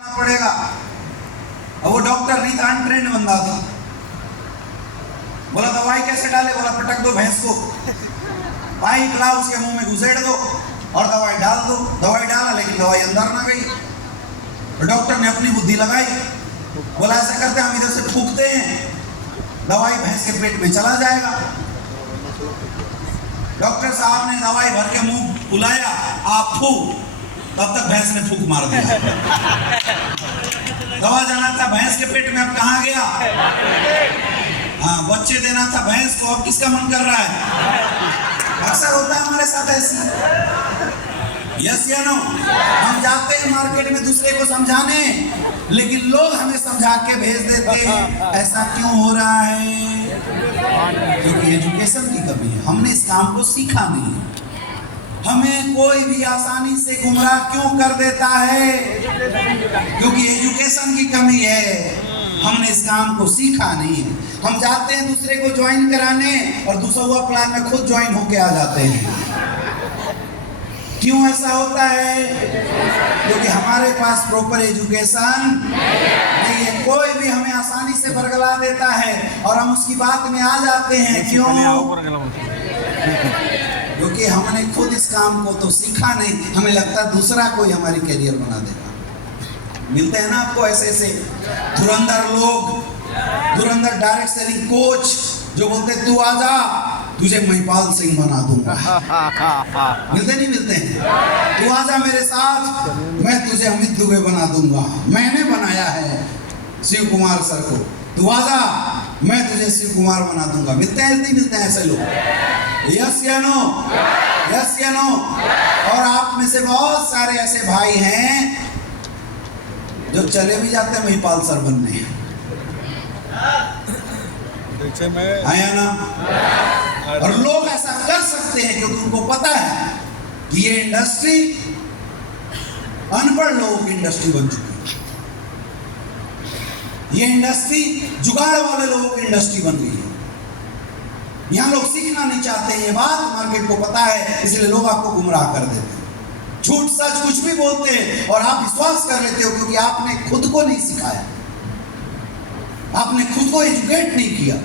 पड़ेगा। और वो डॉक्टर नहीं था, अनट्रेंड बंदा था। बोला दवाई कैसे डाले? बोला पटक दो भैंस को, पाइप लाओ उसके मुंह में घुसेड़ दो और दवाई डाल दो। दवाई डाला लेकिन दवाई अंदर ना गई। तो डॉक्टर ने अपनी बुद्धि लगाई, बोला ऐसा करते हम इधर से फूंकते हैं, दवाई भैंस के पेट में चला जाएगा। डॉक्टर साहब ने दवाई भर के मुंह फुलाया, आप फूक, तब तक भैंस ने फूक मार दिया। दवा जाना था भैंस के पेट में, अब कहाँ गया? हाँ, बच्चे देना था भैंस को, अब किसका मन कर रहा है? अक्सर होता है हमारे साथ ऐसी। यस या नो? हम जाते हैं मार्केट में दूसरे को समझाने, लेकिन लोग हमें समझा के भेज देते हैं। ऐसा क्यों हो रहा है? क्योंकि एजुकेशन की कमी है। हमने इस काम को सीखा नहीं है। हमें कोई भी आसानी से गुमराह क्यों कर देता है? क्योंकि एजुकेशन की कमी है। हमने इस काम को सीखा नहीं है। हम जाते हैं दूसरे को ज्वाइन कराने और दूसरा प्लान में खुद ज्वाइन होके आ जाते हैं। क्यों ऐसा होता है? क्योंकि हमारे पास प्रॉपर एजुकेशन नहीं है। कोई भी हमें आसानी से बरगला देता है और हम उसकी बात में आ जाते हैं। क्यों? क्योंकि हमने खुद इस काम को तो सीखा नहीं। हमें लगता है दूसरा कोई हमारी कैरियर बना देगा। मिलते हैं ना आपको ऐसे ऐसे धुरंधर लोग, धुरंधर डायरेक्ट सेलिंग कोच जो बोलते तू आजा, तुझे महिपाल सिंह बना दूंगा। मिलते नहीं मिलते हैं? तू आजा मेरे साथ, मैं तुझे अमित दुबे बना दूंगा। मैंने बनाया है शिव कुमार सर को। तू आजा, मैं तुझे शिव कुमार बना दूंगा। मिलते हैं नहीं मिलते हैं ऐसे लोग? यस या नो? यस या नो? और आप में से बहुत सारे ऐसे भाई हैं जो चले भी जाते हैं महिपाल सर बनने। आया ना? और लोग ऐसा कर सकते हैं क्योंकि उनको पता है कि ये इंडस्ट्री अनपढ़ लोगों की इंडस्ट्री बन चुकी है। ये इंडस्ट्री जुगाड़ वाले लोगों की इंडस्ट्री बन गई है। यहाँ लोग सीखना नहीं चाहते। ये बात मार्केट को पता है, इसलिए लोग आपको गुमराह कर देते हैं। झूठ सच कुछ भी बोलते हैं और आप विश्वास कर लेते हो क्योंकि आपने खुद को नहीं सिखाया, आपने खुद को एजुकेट नहीं किया।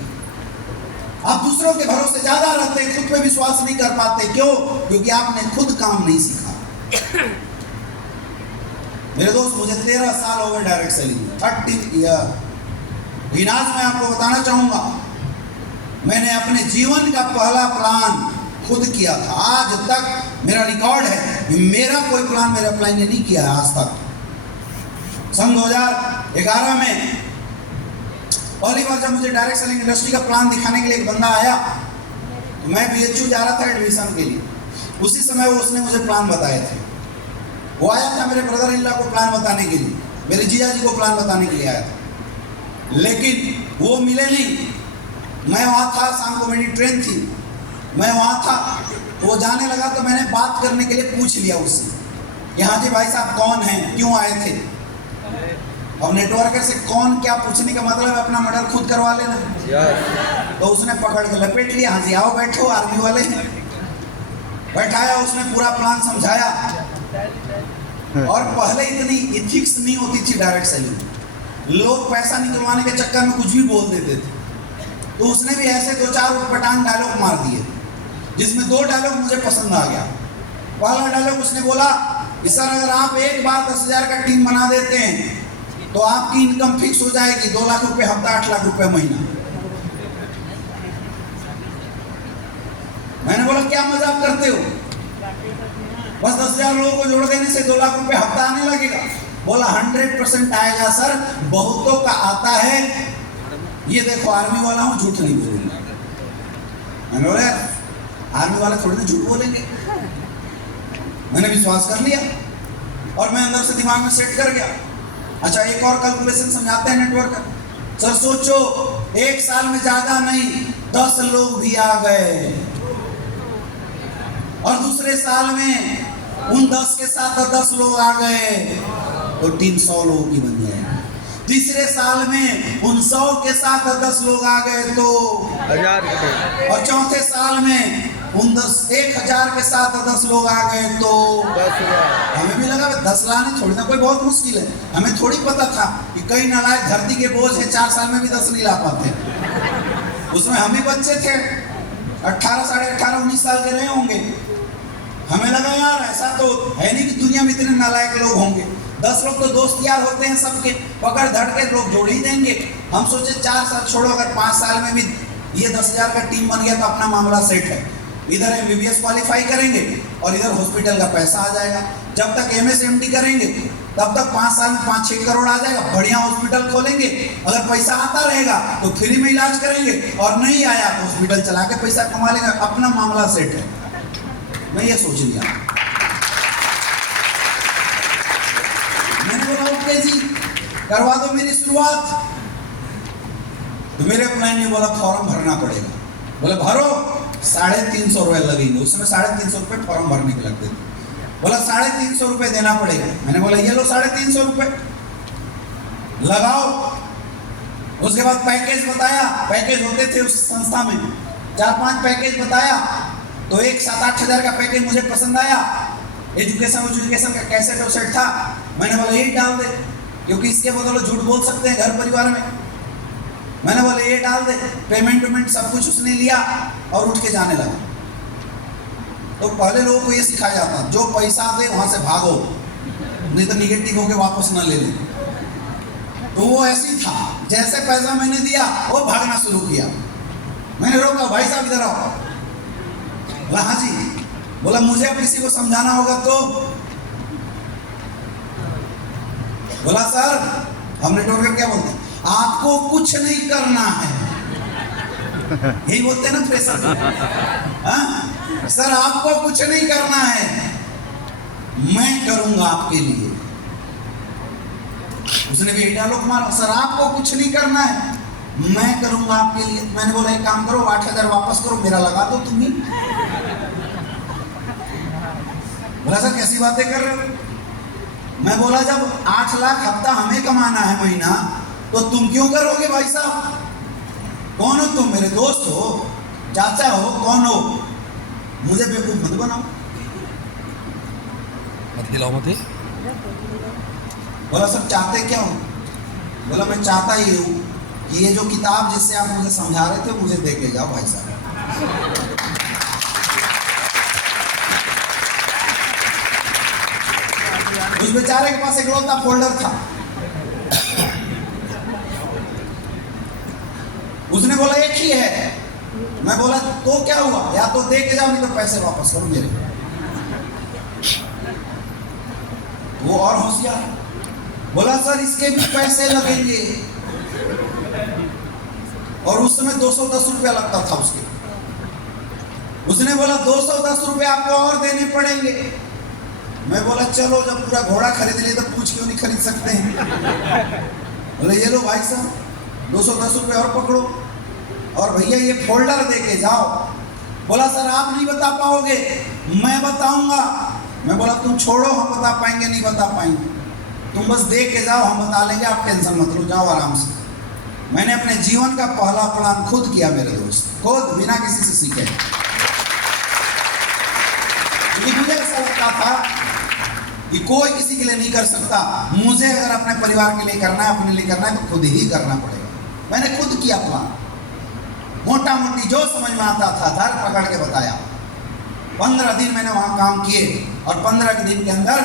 आप दूसरों के भरोसे ज्यादा रहते हैं, खुद पे विश्वास नहीं कर पाते। क्यों? क्योंकि आपने खुद काम नहीं सीखा। मेरे दोस्त, मुझे 13 साल हो गए डायरेक्ट सेलिंग, 30 ईयर। आज मैं आपको बताना चाहूंगा, मैंने अपने जीवन का पहला प्लान खुद किया था। आज तक मेरा रिकॉर्ड है, मेरा कोई प्लान मेरे अप्लाई ने नहीं किया है आज तक। सन 2011 में पहली बार जब मुझे डायरेक्ट सेलिंग इंडस्ट्री का प्लान दिखाने के लिए एक बंदा आया, तो मैं BHU जा रहा था एडमिशन के लिए। उसी समय उसने मुझे प्लान बताए थे। वो आया था मेरे ब्रदर इन लॉ को प्लान बताने के लिए, मेरे जीजा जी को प्लान बताने के लिए आया था, लेकिन वो मिले नहीं। मैं वहाँ था, शाम को मेरी ट्रेन थी, मैं वहाँ था। वो जाने लगा तो मैंने बात करने के लिए पूछ लिया उससे कि हाँ जी भाई साहब कौन हैं, क्यों आए थे? अब नेटवर्कर से कौन क्या पूछने का मतलब है, अपना मर्डर खुद करवा लेना। तो उसने पकड़ के लपेट लिया, हाँ जी आओ बैठो, आर्मी वाले हैं। बैठाया, उसने पूरा प्लान समझाया। और पहले इतनी इथिक्स नहीं होती थी डायरेक्ट सेलिंग, लोग पैसा निकलवाने के चक्कर में कुछ भी बोल देते थे। तो उसने भी ऐसे 2-4 उटपटांग डायलॉग मार दिए, जिसमें 2 डायलॉग मुझे पसंद आ गया। पहला डायलॉग उसने बोला कि सर अगर आप एक बार 10,000 का टीम बना देते हैं तो आपकी इनकम फिक्स हो जाएगी, 2 लाख रुपए हफ्ता, 8 लाख रुपए महीना। मैंने बोला क्या मजाक करते हो? बस 10,000 लोगों को जोड़ देने से 2 लाख रुपए हफ्ता आने लगेगा? बोला 100% आएगा सर, बहुतों का आता है। ये देखो आर्मी वाला हूं, झूठ नहीं बोलूंगा। मैंने बोला आर्मी वाले थोड़ी ना झूठ बोलेंगे। मैंने विश्वास कर लिया और मैं अंदर से दिमाग में सेट कर गया। अच्छा, एक और कैलकुलेशन समझाते हैं नेटवर्क। सर सोचो, 1 साल में ज्यादा नहीं 10 लोग भी आ गए, और दूसरे साल में उन 10 के साथ 10 लोग आ गए तो 300 लोगों की बन जाए। तीसरे साल में उन 100 के साथ 10 लोग आ गए तो 1000। और चौथे साल में उन 10,000 के साथ 10 लोग आ गए तो हमें भी लगा 10 लाने थोड़ी ना कोई बहुत मुश्किल है। हमें थोड़ी पता था कि कई नालायक धरती के बोझ है 4 साल में भी 10 नहीं ला पाते। उसमें हम ही बच्चे थे, 18, साढ़े 18, 19 साल के रहे होंगे। हमें लगा यार ऐसा तो है नहीं कि दुनिया में इतने नालायक लोग होंगे। 10 लोग तो दोस्त यार होते हैं सबके, पकड़ धड़ के लोग जोड़ ही देंगे। हम सोचे 4 साल छोड़ो, अगर 5 साल में भी ये 10,000 का टीम बन गया तो अपना मामला सेट है। इधर MBBS क्वालिफाई करेंगे और इधर हॉस्पिटल का पैसा आ जाएगा। जब तक MS MD करेंगे तब तक 5 साल में 5-6 करोड़ आ जाएगा। बढ़िया हॉस्पिटल खोलेंगे, अगर पैसा आता रहेगा तो फ्री में इलाज करेंगे, और नहीं आया तो हॉस्पिटल चला के पैसा कमा लेंगे। अपना मामला सेट है। मैं ये सोच लिया। मैंने बोला ओके जी करवा दो मेरी शुरुआत। तो मेरे क्लाइंट ने बोला फॉर्म भरना पड़ेगा। बोले भरो, 350 रुपये लगेंगे। उस समय 350 रुपये फॉर्म भरने के लगते थे। बोला 350 रुपये देना पड़ेगा। मैंने बोला ये लो 350 रुपये लगाओ। उसके बाद पैकेज बताया, पैकेज होते थे उस संस्था में 4-5 पैकेज बताया। तो एक 7-8 हज़ार का पैकेज मुझे पसंद आया। एजुकेशन का कैसेट वैसेट था। मैंने बोला ये डाल दे, क्योंकि इसके बदले झूठ बोल सकते हैं घर परिवार में। मैंने बोला ये डाल दे। पेमेंट सब कुछ उसने लिया और उठ के जाने लगा। तो पहले लोगों को ये सिखाया जाता जो पैसा दे वहां से भागो, नहीं तो निगेटिव होके वापस ना ले ले। तो वो ऐसी था, जैसे पैसा मैंने दिया वो भागना शुरू किया। मैंने रोका, भाई साहब इधर आओ। बोला हाँ जी। बोला मुझे अब किसी को समझाना होगा तो। बोला सर, हमने टोर कर क्या बोलते हैं, आपको कुछ नहीं करना है। यही बोलते हैं ना प्रेशर। हाँ सर आपको कुछ नहीं करना है, मैं करूंगा आपके लिए। उसने भी डायलॉग मारा, सर आपको कुछ नहीं करना है, मैं करूंगा आपके लिए। मैंने बोला एक काम करो 8,000 वापस करो, मेरा लगा दो तुम ही। बोला सर कैसी बातें कर रहे हो। मैं बोला जब 8 लाख हफ्ता हमें कमाना है महीना, तो तुम क्यों करोगे भाई साहब। कौन हो तुम, मेरे दोस्त हो, चाचा हो, कौन हो, मुझे बेवकूफ मत बनाओ। मत हिलाओ मत। बोला सर चाहते क्या हो। बोला मैं चाहता ये हूँ कि ये जो किताब जिससे आप मुझे समझा रहे थे मुझे दे के जाओ भाई साहब। उस बेचारे के पास इकलौता फोल्डर था। उसने बोला एक ही है। मैं बोला तो क्या हुआ, या तो दे के जाओ नहीं तो पैसे वापस करो मेरे। वो और होशियार बोला सर इसके भी पैसे लगेंगे, और उस समय 210 रुपया लगता था उसके। उसने बोला 210 रुपये आपको और देने पड़ेंगे। मैं बोला चलो जब पूरा घोड़ा खरीद लिए तो पूछ क्यों नहीं खरीद सकते हैं। बोले ये लो भाई साहब 210 रुपये और पकड़ो, और भैया ये फोल्डर दे के जाओ। बोला सर आप नहीं बता पाओगे, मैं बताऊंगा। मैं बोला तुम छोड़ो, हम बता पाएंगे नहीं बता पाएंगे, तुम बस दे के जाओ, हम बता लेंगे, आप टेंशन मत लो, जाओ आराम से। मैंने अपने जीवन का पहला प्लान खुद किया मेरे दोस्त, खुद, बिना किसी से सीखे। क्योंकि मुझे ऐसा लगता था कि कोई किसी के लिए नहीं कर सकता, मुझे अगर अपने परिवार के लिए करना है, अपने लिए करना है तो खुद ही करना पड़ेगा। मैंने खुद किया प्लान, मोटा मोटी जो समझ में आता था धर पकड़ के बताया। 15 दिन मैंने वहाँ काम किए, और 15 दिन के अंदर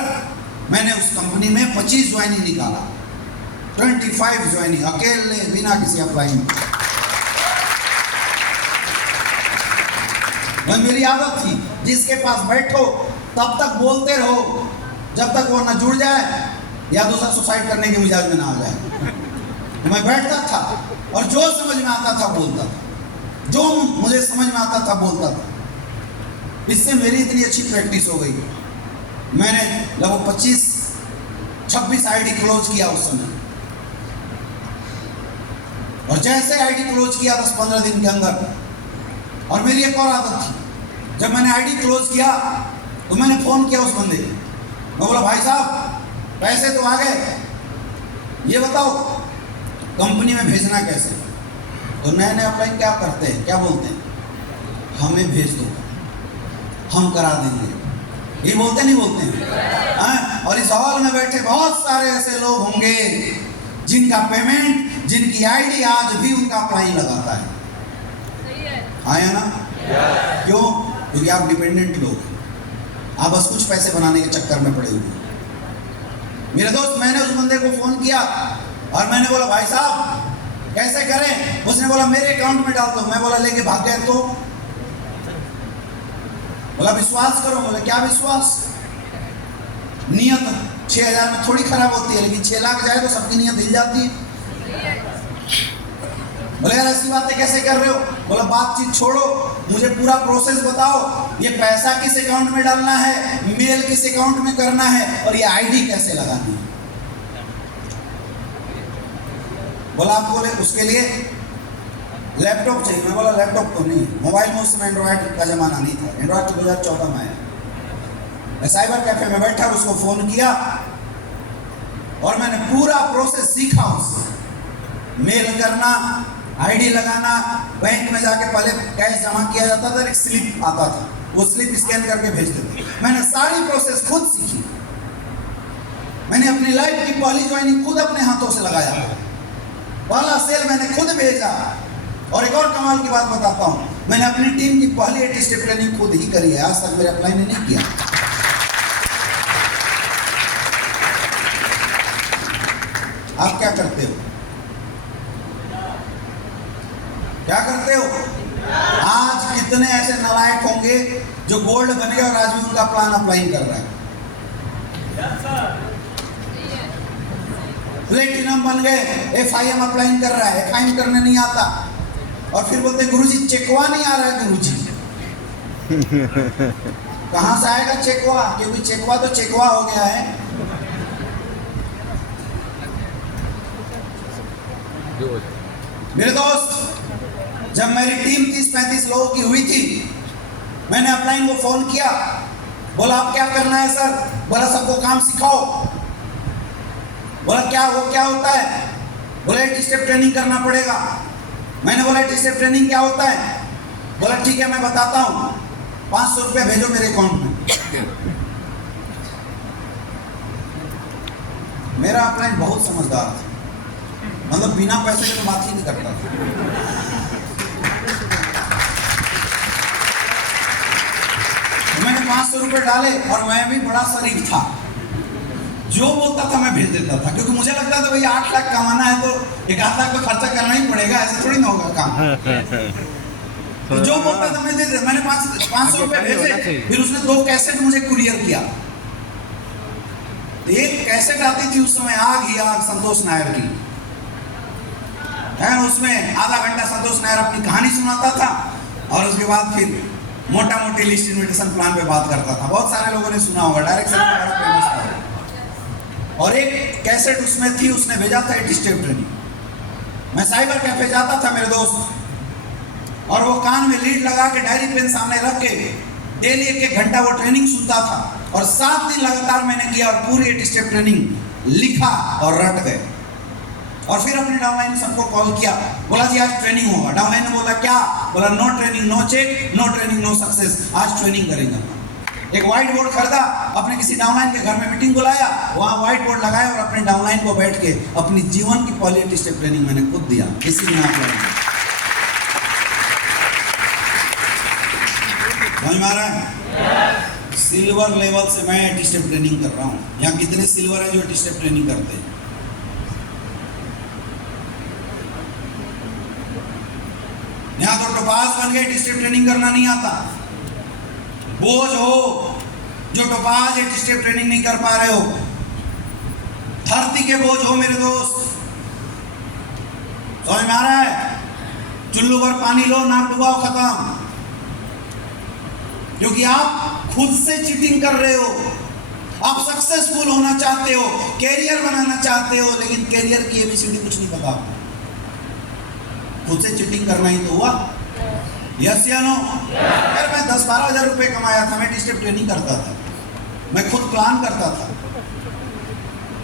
मैंने उस कंपनी में 25 ज्वाइनिंग निकाला, 25 ज्वाइनिंग अकेले, बिना किसी अप्लाई। वह मेरी आदत थी, जिसके पास बैठो तब तक बोलते रहो जब तक वो न जुड़ जाए या दूसरा सुसाइड करने के मिजाज में ना आ जाए। तो मैं बैठता था और जो समझ में आता था बोलता था, जो मुझे समझ में आता था बोलता था। इससे मेरी इतनी अच्छी प्रैक्टिस हो गई, मैंने लगभग 25-26 आईडी क्लोज किया उस समय। और जैसे आईडी क्लोज किया 10-15 दिन के अंदर, और मेरी एक और आदत थी, जब मैंने आईडी क्लोज किया तो मैंने फोन किया उस बंदे को। मैं बोला भाई साहब पैसे तो आ गए, ये बताओ कंपनी में भेजना कैसे। तो नए नए अप्लाई क्या करते हैं, क्या बोलते हैं, हमें भेज दो। हम करा देंगे। ये बोलते नहीं बोलते हैं? और इस हॉल में बैठे बहुत सारे ऐसे लोग होंगे जिनका पेमेंट, जिनकी आईडी आज भी उनका अप्लाई लगाता है। आया ना? क्यों? क्योंकि आप डिपेंडेंट लोग हैं, आप बस कुछ पैसे बनाने के चक्कर में पड़े हुए। मेरे दोस्त, मैंने उस बंदे को फोन किया और मैंने बोला भाई साहब कैसे करें? उसने बोला मेरे अकाउंट में डाल दो। मैं बोला लेके भाग गए तो? बोला विश्वास करो। बोला क्या विश्वास? नियत 6,000 में थोड़ी खराब होती है, लेकिन 6 लाख जाए तो सबकी नियत हिल जाती है। बोले यार ऐसी बातें कैसे कर रहे हो? बोला बातचीत छोड़ो, मुझे पूरा प्रोसेस बताओ। ये पैसा किस अकाउंट में डालना है, मेल किस अकाउंट में करना है, और ये आईडी कैसे लगानी है। बोला आप बोले उसके लिए लैपटॉप चाहिए। मैं बोला लैपटॉप तो नहीं, मोबाइल में उस समय एंड्रॉयड का जमाना नहीं था, एंड्रॉयड 2014 में आया। मैं साइबर कैफे में बैठा, उसको फोन किया और मैंने पूरा प्रोसेस सीखा उससे। मेल करना, आईडी लगाना, बैंक में जाके पहले कैश जमा किया जाता था, एक स्लिप आता था, वो स्लिप स्कैन करके भेजते थे। मैंने सारी प्रोसेस खुद सीखी। मैंने अपनी लाइफ की पहली ज्वाइनिंग खुद अपने हाथों से लगाया, पहला सेल मैंने खुद भेजा। और एक और कमाल की बात बताता हूँ, मैंने अपनी टीम की पहली 8 स्टेप ट्रेनिंग खुद ही करी है, आज तक मेरे अप्लाई ने नहीं किया। आप क्या करते हो? क्या करते हो? आज कितने ऐसे नालायक होंगे जो गोल्ड बन गए और आज भी उनका प्लान अप्लाई कर रहा है। प्लेटिनम बन गए, FIM अप्लाई कर रहा है, FIM करने नहीं आता, और फिर बोलते गुरुजी चेकवा नहीं आ रहा है। गुरुजी कहां से आएगा चेकवा? क्योंकि चेकवा तो चेकवा हो गया है। मेरे दोस्त, जब मेरी टीम 30-35 लोगों की हुई थी, मैंने अपलाइन को फोन किया, बोला आप क्या करना है सर? बोला सबको काम सिखाओ। बोला क्या होता है? बोला 8 स्टेप ट्रेनिंग करना पड़ेगा। मैंने बोला 8 स्टेप ट्रेनिंग क्या होता है? बोला ठीक है मैं बताता हूँ, 500 रुपया भेजो मेरे अकाउंट में। मेरा अपलाइन बहुत समझदार था, मतलब बिना पैसे के तो बात ही नहीं करता था। मैंने 500 रुपये डाले और मैं भी बड़ा शरीफ था, जो बोलता था मैं भेज देता था, क्योंकि मुझे लगता था भाई 8 लाख कमाना है तो 1 लाख तो खर्चा करना ही पड़ेगा, ऐसे थोड़ी ना होगा काम। तो जो बोलता था मैं दे देता। मैंने 500 रुपये भेजे, फिर उसने 2 कैसेट मुझे कुरियर किया। एक कैसेट आती थी उस समय, आग ही आग, संतोष नायर की है, उसमें आधा घंटा संतोष नायर अपनी कहानी सुनाता था और उसके बाद फिर मोटा मोटी लिस्ट इन्विटेशन प्लान पे बात करता था। बहुत सारे लोगों ने सुना होगा, डायरेक्शन बड़ा फेमस था। और एक कैसेट उसमें थी, उसने भेजा था 8 स्टेप ट्रेनिंग। मैं साइबर कैफे जाता था मेरे दोस्त, और वो कान में लीड लगा के डायरी पेन सामने रख के डेली 1-1 घंटा वो ट्रेनिंग सुनता था। और 7 दिन लगातार मैंने किया और पूरी 8 स्टेप ट्रेनिंग लिखा और रट गए। और फिर अपने डाउनलाइन सबको कॉल किया, बोला जी आज ट्रेनिंग होगा। डाउनलाइन ने बोला क्या? बोला no training no check, no training no success, आज ट्रेनिंग करेंगे। एक व्हाइट बोर्ड खरीदा, अपने किसी डाउनलाइन के घर में मीटिंग बुलाया, वहाँ व्हाइट बोर्ड लगाया और अपने डाउनलाइन को बैठ के अपनी जीवन की पहली 8 स्टेप ट्रेनिंग मैंने खुद दिया। किसी ने आप समझ में आ रहा है? सिल्वर लेवल से मैं 8 स्टेप ट्रेनिंग कर रहा हूँ। यहाँ कितने सिल्वर है जो 8 स्टेप ट्रेनिंग करते हैं? यहाँ तो टोपाज बन गए, 8 स्टेप ट्रेनिंग करना नहीं आता। बोझ हो जो टोपाज 8 स्टेप ट्रेनिंग नहीं कर पा रहे हो, धरती के बोझ हो मेरे दोस्त। समझ में आ रहा है? चुल्लू भर पानी लो, नाक डुबाओ, खत्म। क्योंकि आप खुद से चीटिंग कर रहे हो। आप सक्सेसफुल होना चाहते हो, कैरियर बनाना चाहते हो, लेकिन कैरियर की ABCD कुछ नहीं पता। खुद से चीटिंग करना ही तो हुआ। यस या नो? यार मैं 10-12 हज़ार रुपये कमाया था, मैं 8 स्टेप ट्रेनिंग करता था, मैं खुद प्लान करता था।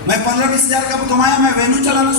मैं 15-20 हज़ार का कमाया, मैं वेन्यू चलाना